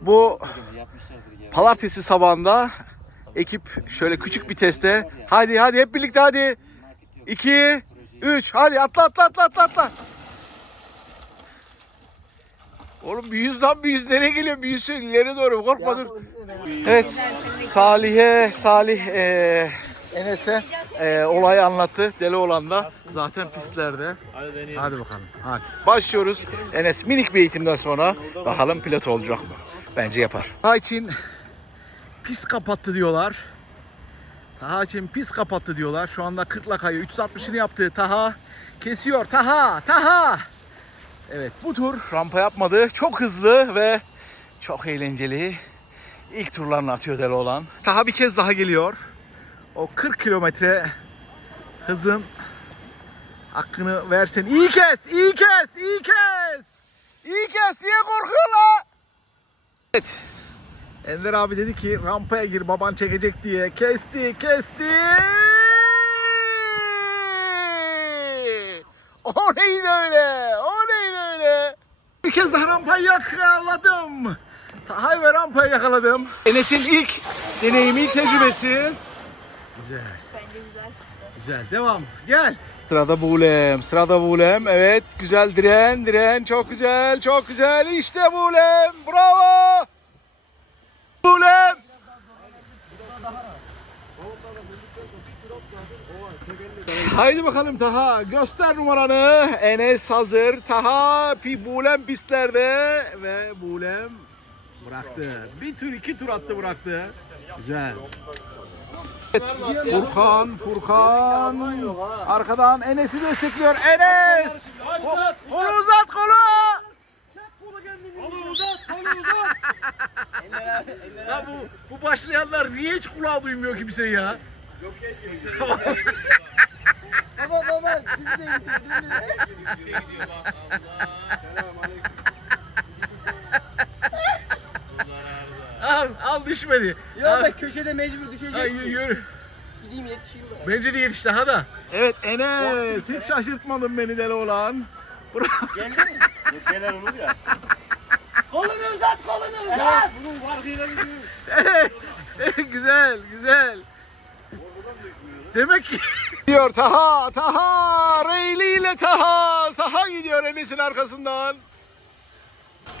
Bu Pazartesi sabahında ekip şöyle küçük bir teste. Hadi hadi hep birlikte hadi. 2 3 hadi atla atla atla atla atla. Oğlum bir yüz lan bir yüz nereye geliyorsun? Bir yüz ileri doğru korkma dur. Evet Salih'e Salih eee Enes'e eee, olayı anlattı. Deli olan da zaten pistlerde. Hadi deneyelim. Hadi bakalım. Hadi. Başlıyoruz. Enes minik bir eğitimden sonra bakalım pilot olacak mı? Bence yapar. Taha için pis kapattı diyorlar. Taha için pis kapattı diyorlar. Şu anda 40'la kayıyor. 360'ını yaptı. Taha kesiyor. Taha! Taha! Evet bu tur rampa yapmadı. Çok hızlı ve çok eğlenceli. İlk turlarını atıyor deli olan. Taha bir kez daha geliyor. O 40 kilometre hızın hakkını versen. İyi kes, iyi kes, iyi kes. İyi kes diye korkuyorlar. Evet. Ender abi dedi ki rampaya gir baban çekecek diye. Kesti, kesti. O neydi öyle? O neydi öyle? Bir kez daha rampayı yakaladım. Tahay ve rampayı yakaladım. Enes'in ilk deneyimi, ilk tecrübesi. Güzel. Bence güzel çıktı. Güzel. Devam. Gel. Sırada Bulem. Sırada Bulem. Evet. Güzel diren. Diren. Çok güzel. Çok güzel. İşte Bulem. Bravo. Bulem. Haydi bakalım Taha. Göster numaranı. Enes hazır. Taha pi Bulem pistlerde ve Bulem bıraktı. Bir tur iki tur attı bıraktı. Güzel. Evet, Furkan, Furkan. Arkadan Enes'i destekliyor. Enes! Ko- Kolu uzat kolu! Kolu uzat, kolu uzat. Ya bu, bu başlayanlar niye hiç kulağı duymuyor kimse ya? Baba baba siz de gidin. Al, al düşmedi. Ya da köşede mecbur düşecek. ay, yürü. Gideyim yetişeyim ben. Bence de yetiş daha da. Evet Enes, hiç şaşırtmadın beni deli olan. Geldi mi? Ülkeler olur ya. Kolunu uzat kolunu uzat. Bunun farkıyla gidiyor. güzel, güzel. Demek ki diyor Taha, Taha, Reyli ile Taha, Taha gidiyor Enes'in arkasından.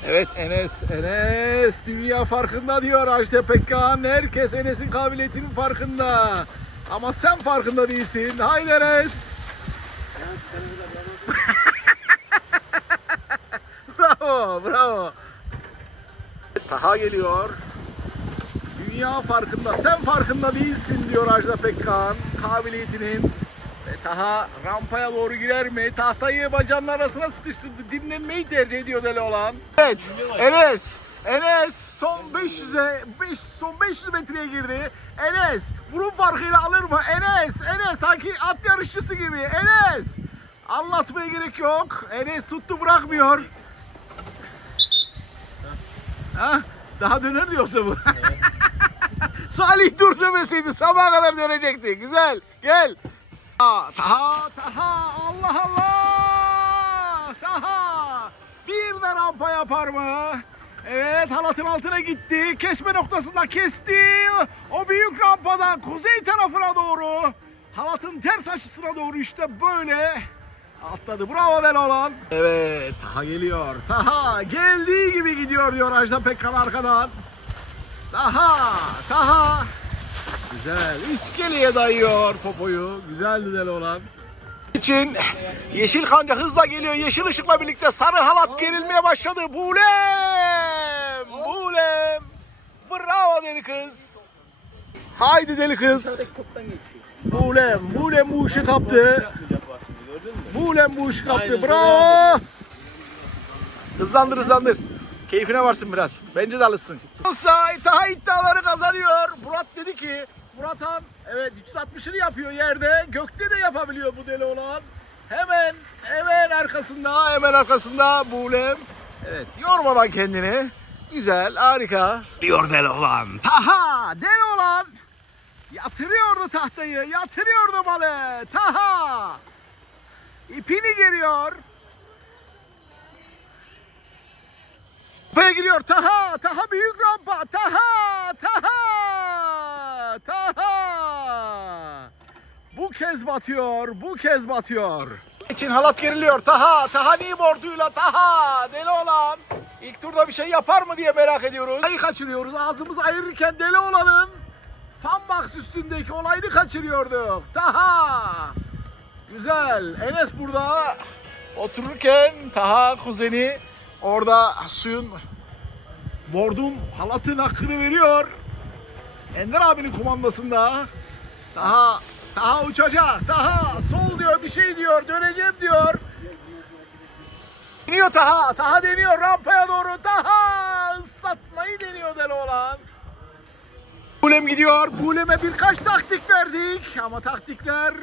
Evet Enes, Enes dünya farkında diyor Ajda Pekkan. Herkes Enes'in kabiliyetinin farkında. Ama sen farkında değilsin. Haydi Enes. bravo, bravo. Taha geliyor. Dünya farkında, sen farkında değilsin diyor Ajda Pekkan kabiliyetinin. Ve Taha rampaya doğru girer mi? Tahtayı bacağının arasına sıkıştırdı. Dinlenmeyi tercih ediyor deli olan. Evet, Enes. Enes son 500'e 5 son 500 metreye girdi. Enes bunun farkıyla alır mı? Enes, Enes sanki at yarışçısı gibi. Enes. Anlatmaya gerek yok. Enes tuttu bırakmıyor. Ha? Daha döner diyorsa bu. Salih dur demeseydi sabaha kadar dönecekti. Güzel. Gel. Taha, Taha, Allah Allah. Taha. Bir de rampa yapar mı? Evet halatın altına gitti. Kesme noktasında kesti. O büyük rampadan kuzey tarafına doğru. Halatın ters açısına doğru işte böyle. Atladı. Bravo ben olan. Evet Taha geliyor. Taha geldiği gibi gidiyor diyor Ajda Pekkan arkadan. Taha, Taha. Güzel. İskeleye dayıyor popoyu. Güzel güzel olan. için yeşil kanca hızla geliyor. Yeşil ışıkla birlikte sarı halat gerilmeye başladı. Bulem! Bulem! Bravo deli kız. Haydi deli kız. Bulem, Bulem bu işi kaptı. Bulem bu işi kaptı. Bravo! Hızlandır hızlandır. Keyfine varsın biraz. Bence de alışsın. Daha iddiaları kazanıyor. Murat dedi ki Murat Han evet 360'ını yapıyor yerde. Gökte de yapabiliyor bu deli olan. Hemen hemen arkasında hemen arkasında Bulem. Evet yormadan kendini. Güzel harika. Diyor deli olan. Taha deli olan. Yatırıyordu tahtayı. Yatırıyordu balı. Taha. İpini geriyor. Rampaya giriyor. Taha. Taha büyük rampa. Taha. Taha. Taha. Bu kez batıyor. Bu kez batıyor. İçin halat geriliyor. Taha. Taha niye borduyla? Taha. Deli olan. İlk turda bir şey yapar mı diye merak ediyoruz. Ayı kaçırıyoruz. Ağzımızı ayırırken deli olanın Fanbox üstündeki olayını kaçırıyorduk. Taha. Güzel. Enes burada otururken Taha kuzeni orada suyun bordum halatın hakkını veriyor. Ender abinin kumandasında. Taha, Taha uçacak. Taha sol diyor bir şey diyor. Döneceğim diyor. Deniyor Taha. Taha deniyor rampaya doğru. Taha ıslatmayı deniyor deli olan. Bulem gidiyor. Bulem'e birkaç taktik verdik ama taktikler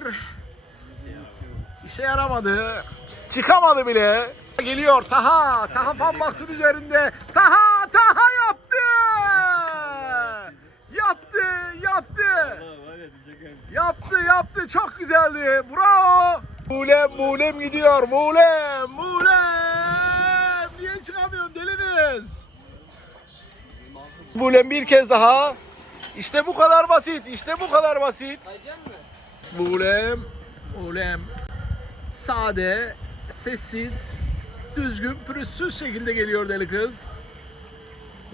işe yaramadı. Çıkamadı bile. Geliyor Taha. Taha fanbox'ın üzerinde. Taha Taha yaptı. Yaptı, yaptı. Yaptı, yaptı. Çok güzeldi. Bravo. Bulem, Bulem gidiyor. Bulem, Bulem. Niye çıkamıyorsun deliniz? Bulem bir kez daha. İşte bu kadar basit. İşte bu kadar basit. Bulem, Bulem. Sade, sessiz, düzgün, pürüzsüz şekilde geliyor deli kız.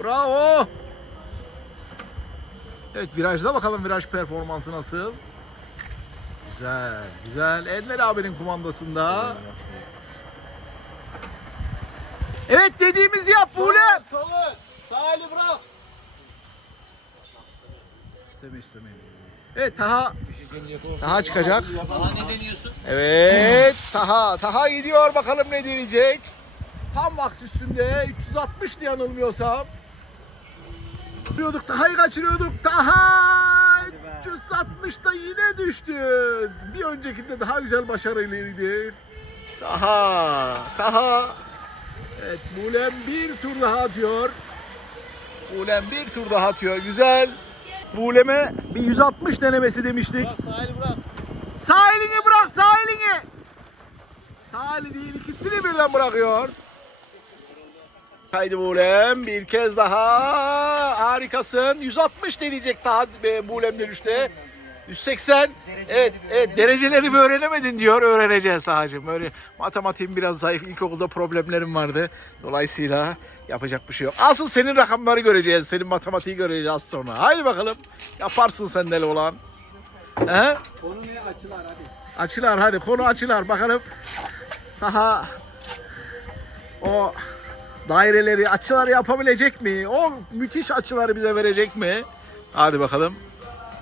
Bravo. Evet virajda bakalım viraj performansı nasıl. Güzel, güzel. Enver abinin kumandasında. Evet dediğimizi yap Bulem. Solu. Sağ eli bırak. İsteme isteme. Evet Taha. Taha çıkacak. Bana ne deniyorsun? Evet Taha. Taha gidiyor bakalım ne deneyecek. Tam max üstünde 360 diye yanılmıyorsam. Kaçırıyorduk Taha'yı kaçırıyorduk. Taha 360'da yine düştü. Bir öncekinde daha güzel başarılıydı. Taha. Taha. Evet Bulem bir tur daha atıyor. Bulem bir tur daha atıyor. Güzel. Bulem'e bir 160 denemesi demiştik. Bırak. Elini bırak sağ elini. Sağ eli değil ikisini birden bırakıyor. Haydi Bulem bir kez daha harikasın. 160 deneyecek daha e, Bulem dönüşte. 180. Evet, evet dereceleri bir öğrenemedin diyor. Öğreneceğiz Taha'cığım. Öyle matematiğim biraz zayıf. İlkokulda problemlerim vardı. Dolayısıyla yapacak bir şey yok. Asıl senin rakamları göreceğiz. Senin matematiği göreceğiz az sonra. Haydi bakalım. Yaparsın sen deli olan. He? Konu ne açılar hadi. Açılar hadi konu açılar bakalım. Daha o daireleri açılar yapabilecek mi? O müthiş açıları bize verecek mi? Hadi bakalım.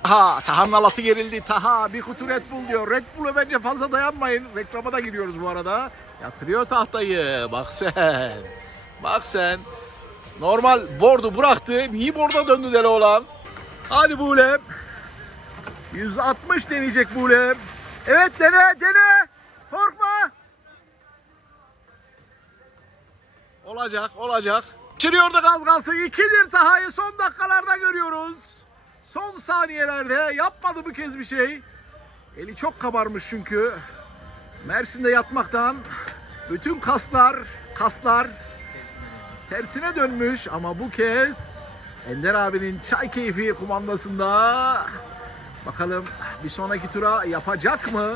Taha, Taha'nın alatı gerildi. Taha bir kutu Red Bull diyor. Red Bull'a bence fazla dayanmayın. Reklama da giriyoruz bu arada. Yatırıyor tahtayı. Bak sen. Bak sen. Normal bordu bıraktı. Niye borda döndü deli olan? Hadi Bulem. 160 deneyecek Bulem. Evet dene dene. Olacak olacak. Çırıyorduk az kalsın. İkidir Taha'yı son dakikalarda görüyoruz. Son saniyelerde yapmadı bu kez bir şey. Eli çok kabarmış çünkü. Mersin'de yatmaktan bütün kaslar, kaslar tersine dönmüş ama bu kez Ender abinin çay keyfi kumandasında Bakalım bir sonraki tura yapacak mı?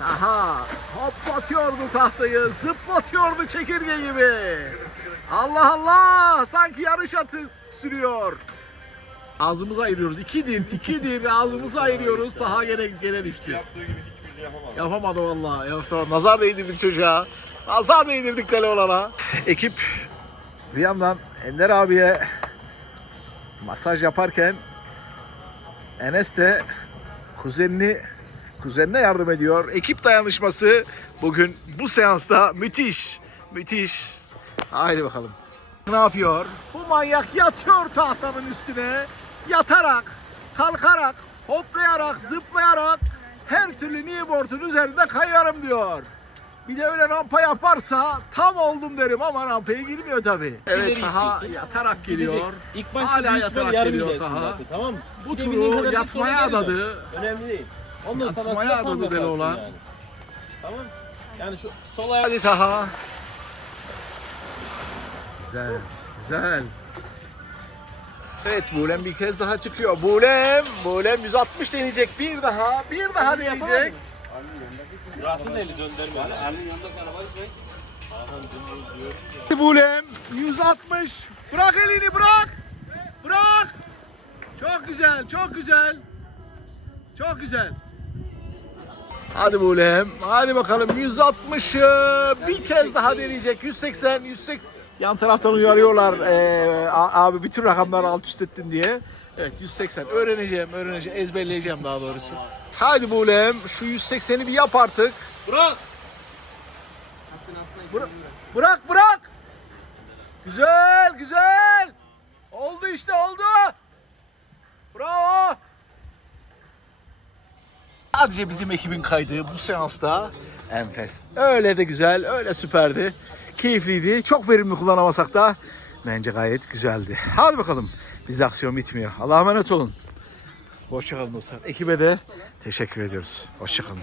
Daha hoplatıyordu tahtayı, zıplatıyordu çekirge gibi. Allah Allah, sanki yarış atı sürüyor. Ağzımızı ayırıyoruz. İkidir, ikidir ağzımızı ayırıyoruz. Daha gene gene düştü. Yaptığı gibi hiçbir şey yapamadı. Yapamadı vallahi. Yoksa nazar değdirdik çocuğa. Nazar değdirdik deli olana. Ekip bir yandan Ender abiye masaj yaparken Enes de kuzenini kuzenine yardım ediyor. Ekip dayanışması bugün bu seansta müthiş. Müthiş. Haydi bakalım. Ne yapıyor? Bu manyak yatıyor tahtanın üstüne. Yatarak, kalkarak, hoplayarak, zıplayarak her türlü kneeboard'un üzerinde kayarım diyor. Bir de öyle rampa yaparsa tam oldum derim ama rampaya girmiyor tabi. Evet Taha yatarak geliyor. İlk başta Hala yatarak yarım geliyor Taha. zaten, tamam mı? Bu turu yatmaya adadı. Önemli değil. Ondan Yatmaya sonrasında tam adadı deli yaparsın olan. yani. Tamam. Yani şu sol ayağı Hadi Taha. Güzel, Güzel. Evet Bulem bir kez daha çıkıyor. Bulem, Bulem 160 deneyecek. Bir daha, bir daha deneyecek. Bırakın eli döndürme. Ali'nin yanındaki arabayı bırak. Aman dümdüz diyor. Bulem 160. Bırak elini bırak. Bırak. Çok güzel, çok güzel. Çok güzel. Hadi Bulem. Hadi bakalım 160'ı bir kez daha deneyecek. 180, 180. Yan taraftan uyarıyorlar. Ee, abi bütün rakamları alt üst ettin diye. Evet 180. Öğreneceğim, öğreneceğim. Ezberleyeceğim daha doğrusu. Hadi Bulem şu 180'i bir yap artık. Bırak. Bırak, bırak, bırak. Güzel, güzel. Oldu işte, oldu. Bravo. Sadece bizim ekibin kaydığı bu seansta enfes. Öyle de güzel, öyle süperdi. Keyifliydi. Çok verimli kullanamasak da bence gayet güzeldi. Hadi bakalım. Bizde aksiyon bitmiyor. Allah'a emanet olun. Hoşçakalın dostlar. Ekibe de teşekkür ediyoruz. Hoşçakalın.